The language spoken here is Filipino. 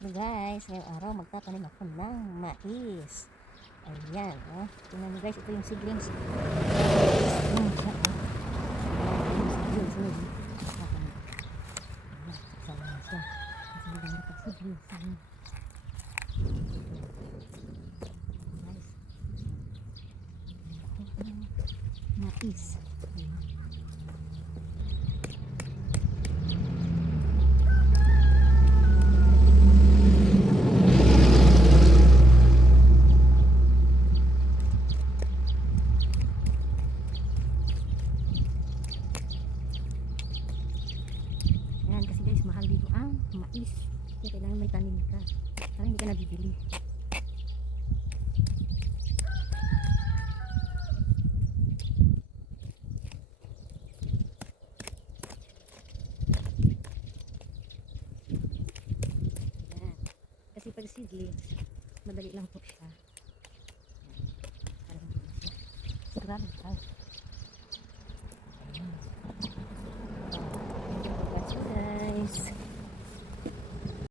Hello guys, ngayong araw magtatanim ako ng mais. Ayan, oh. Tingnan nyo guys, ito yung seedlings. Yung seedlings. Sama na siya. Kasi maganda pag seedlings. Mais. Ayan, kasi guys, mahal dito ang mais. Kaya kailangan may tanim ka. Para hindi ka nabibili. Ayan. Kasi pag seedlings, madali lang po siya. Ayan. Parang hindi siya. Sigurado ka. Ayan.